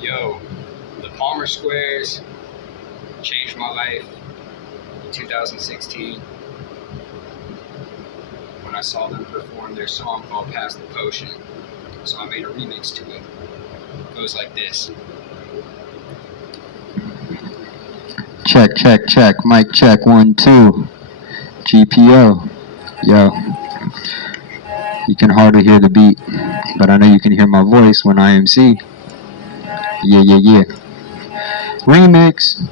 Yo, the Palmer Squares changed my life in 2016 when I saw them perform their song called Pass the Potion. So I made a remix to it. It goes like this. Check, check, check. Mic check. 1, 2. GPO. Yo. You can hardly hear the beat, but I know you can hear my voice when I MC. Yeah, yeah, yeah. Remix.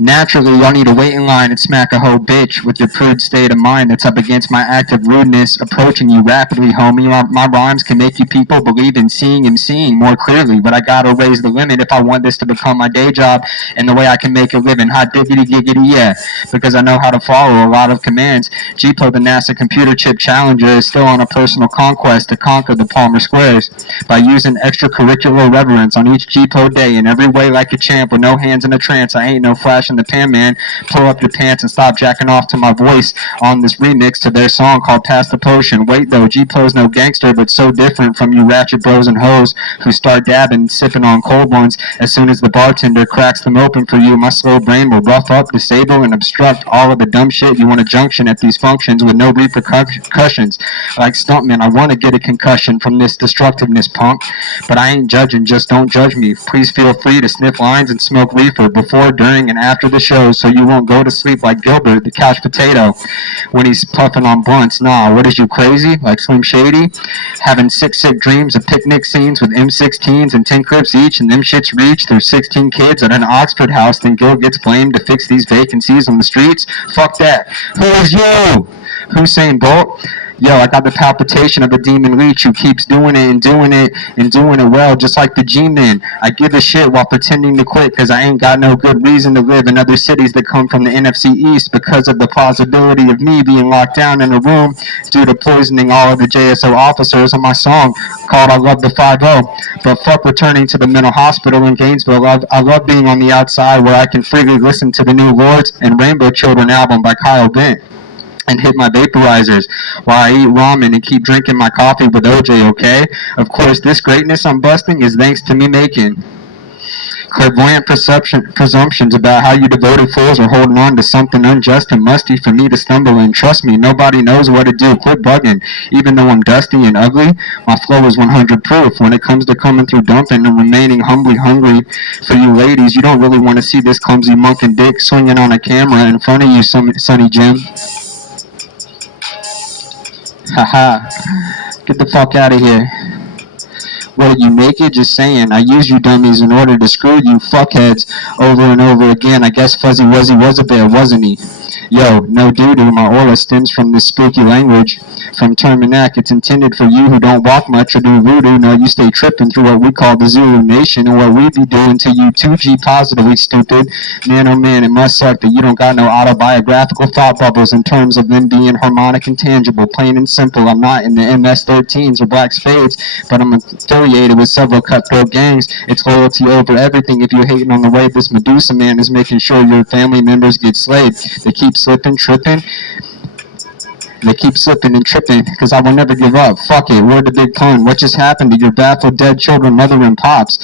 Naturally, y'all need to wait in line and smack a hoe bitch with your prude state of mind that's up against my active rudeness approaching you rapidly, homie. My rhymes can make you people believe in seeing and seeing more clearly, but I gotta raise the limit if I want this to become my day job and the way I can make a living. Hot diggity giggity, yeah, because I know how to follow a lot of commands. GPO, the NASA computer chip challenger, is still on a personal conquest to conquer the Palmer Squares by using extracurricular reverence on each GPO day in every way like a champ with no hands in a trance. I ain't no flash in the pan, man. Pull up your pants and stop jacking off to my voice on this remix to their song called Pass the Potion. Wait though, GPO's no gangster, but so different from you ratchet bros and hoes who start dabbing and sipping on cold ones as soon as the bartender cracks them open for you. My slow brain will rough up, disable, and obstruct all of the dumb shit you want to junction at these functions with no repercussions. Like stuntman, I want to get a concussion from this destructiveness, punk, but I ain't judging, just don't judge me. Please feel free to sniff lines and smoke reefer before, during, and after the show so you won't go to sleep like Gilbert, the couch potato, when he's puffing on blunts. Nah, what is you, crazy? Like Slim Shady? Having sick dreams of picnic scenes with M16s and 10 clips each, and them shits reach through 16 kids at an Oxford house, then Gil gets blamed to fix these vacancies on the streets? Fuck that. Who is you? Usain Bolt? Yo, I got the palpitation of a demon leech who keeps doing it and doing it and doing it well, just like the G-Men. I give a shit while pretending to quit because I ain't got no good reason to live in other cities that come from the NFC East because of the plausibility of me being locked down in a room due to poisoning all of the JSO officers on my song called I Love the 5-0. But fuck returning to the mental hospital in Gainesville. I love being on the outside where I can freely listen to the new Lords and Rainbow Children album by Kyle Bent and hit my vaporizers while I eat ramen and keep drinking my coffee with OJ, okay? Of course, this greatness I'm busting is thanks to me making clairvoyant presumptions about how you devoted fools are holding on to something unjust and musty for me to stumble in. Trust me, nobody knows what to do. Quit bugging. Even though I'm dusty and ugly, my flow is 100 proof. When it comes to coming through dumping and remaining humbly hungry for you ladies, you don't really want to see this clumsy monk and dick swinging on a camera in front of you, Sonny Jim. Haha. Get the fuck out of here. What, are you naked? Just saying. I use you dummies in order to screw you fuckheads over and over again. I guess Fuzzy Wuzzy was a bear, wasn't he? Yo, no doo-doo, my aura stems from this spooky language. From Terminac, it's intended for you who don't walk much or do voodoo. No, you stay tripping through what we call the Zulu Nation and what we be doing to you 2G positively, stupid. Man, oh man, it must suck that you don't got no autobiographical thought bubbles in terms of them being harmonic and tangible. Plain and simple, I'm not in the MS-13s or Black Spades, but I'm affiliated with several cutthroat gangs. It's loyalty over everything if you're hating on the way this Medusa man is making sure your family members get slayed. They keep slipping, tripping. They keep slipping and tripping, because I will never give up. Fuck it, word the big pun. What just happened to your baffled dead children, mother and pops?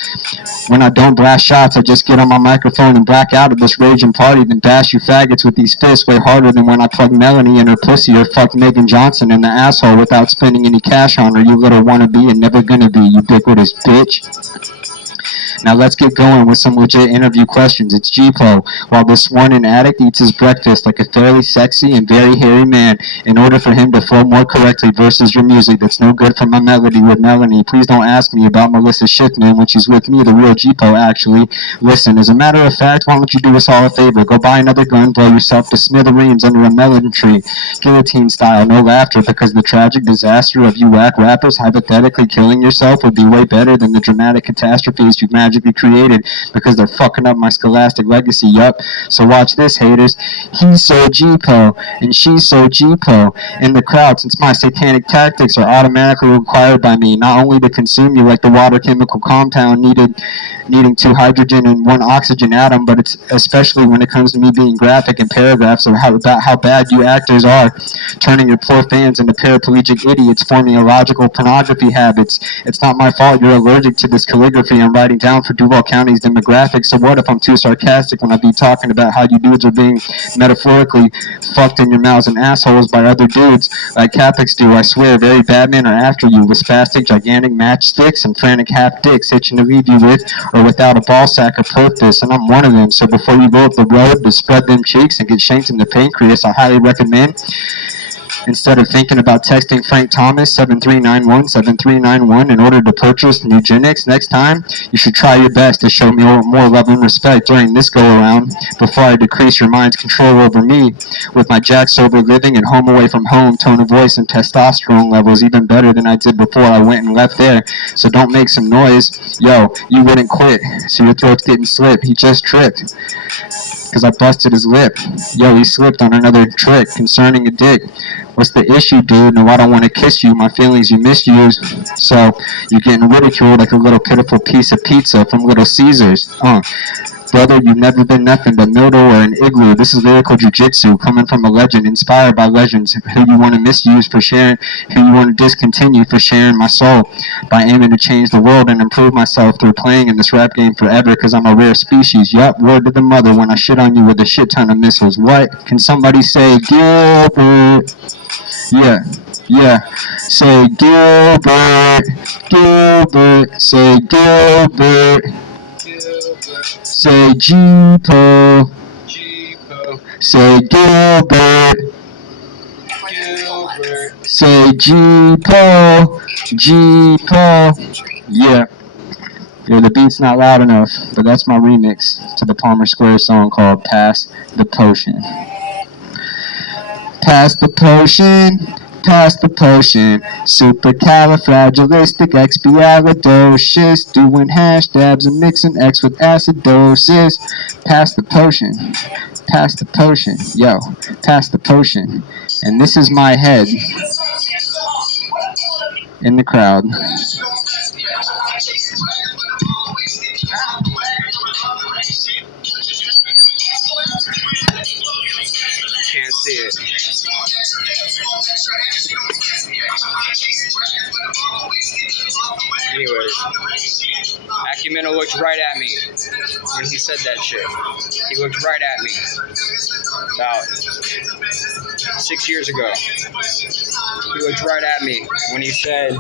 When I don't blast shots, I just get on my microphone and black out of this raging party, then bash you faggots with these fists way harder than when I plug Melanie in her pussy or fuck Megan Johnson in the asshole without spending any cash on her, you little wannabe and never gonna be, ubiquitous bitch. Now let's get going with some legit interview questions. It's GPO, while this sworn-in addict eats his breakfast like a fairly sexy and very hairy man in order for him to flow more correctly versus your music that's no good for my melody with Melanie. Please don't ask me about Melissa Schiffman when she's with me, the real GPO, actually. Listen, as a matter of fact, why don't you do us all a favor? Go buy another gun, blow yourself to smithereens under a melon tree, guillotine style, no laughter, because the tragic disaster of you whack rappers hypothetically killing yourself would be way better than the dramatic catastrophes you've magically created because they're fucking up my scholastic legacy. Yup. So watch this, haters. He's so G-po and she's so G-po in the crowd, since my satanic tactics are automatically required by me, not only to consume you like the water chemical compound needing 2 hydrogen and 1 oxygen atom, but it's especially when it comes to me being graphic in paragraphs about how bad you actors are, turning your poor fans into paraplegic idiots, forming illogical pornography habits. It's not my fault you're allergic to this calligraphy I'm writing down for Duval County's demographics. So what if I'm too sarcastic when I be talking about how you dudes are being metaphorically fucked in your mouths and assholes by other dudes like Catholics do? I swear, very bad men are after you with spastic, gigantic matchsticks and frantic half dicks itching to leave you with or without a ball sack or purpose, and I'm one of them. So before you go up the road to spread them cheeks and get shanked in the pancreas, I highly recommend, instead of thinking about texting Frank Thomas 7391 in order to purchase Nugenics next time, you should try your best to show me more love and respect during this go-around before I decrease your mind's control over me with my jack sober living and home away from home tone of voice and testosterone levels even better than I did before I went and left there. So don't make some noise. Yo, you wouldn't quit, so your throat's getting slit. He just tripped because I busted his lip. Yo, he slipped on another trick concerning a dick. What's the issue, dude? No, I don't want to kiss you. My feelings you misuse. So you're getting ridiculed like a little pitiful piece of pizza from Little Caesars. Brother, you've never been nothing but Mildo or an igloo. This is lyrical jujitsu coming from a legend, inspired by legends who you want to misuse for sharing, who you want to discontinue for sharing my soul by aiming to change the world and improve myself through playing in this rap game forever because I'm a rare species. Yup, word to the mother when I shit on you with a shit ton of missiles. What? Can somebody say Gilbert? Yeah. Say Gilbert. Say Gilbert. Say G-po. Say Gilbert. Say G-po. Yeah. The beat's not loud enough, but that's my remix to the Palmer Square song called Pass the Potion. Pass the potion. Supercalifragilisticexpialidocious. Doing hash dabs and mixing X with acidosis. Pass the potion. Yo, pass the potion. And this is my head in the crowd. Can't see it. Anyways, Acumino looked right at me when he said that shit. He looked right at me about 6 years ago. He looked right at me when he said,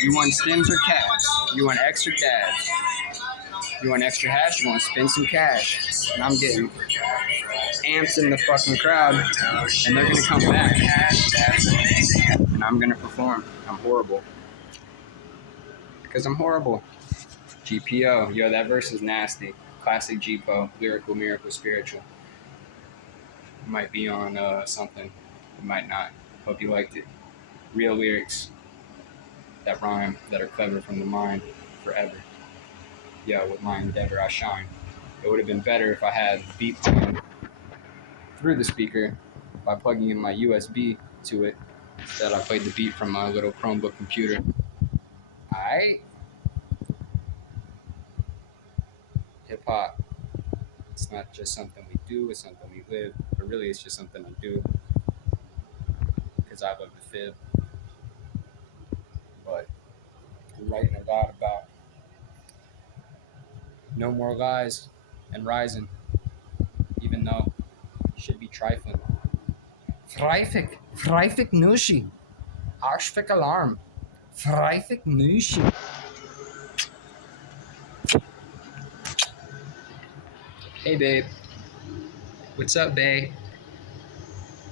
"You want stems or cash? You want extra dabs? You want extra hash? You want to spend some cash?" And I'm getting amped in the fucking crowd, and they're gonna come back, and I'm gonna perform. I'm horrible. Because I'm horrible. GPO. Yo, that verse is nasty. Classic G-po. Lyrical, miracle, spiritual. It might be on something. It might not. Hope you liked it. Real lyrics that rhyme, that are clever from the mind forever. Yo, with my endeavor I shine. It would have been better if I had the beat playing through the speaker by plugging in my USB to it. Instead, I played the beat from my little Chromebook computer. Alright? Hip-hop. It's not just something we do, it's something we live. But really, it's just something I do. Because I love the fib. But I'm writing a lot about no more lies and rising. Even though it should be trifling. Freifik Nushi. Arschfick Alarm. Freifik Nushi. Hey babe. What's up, babe?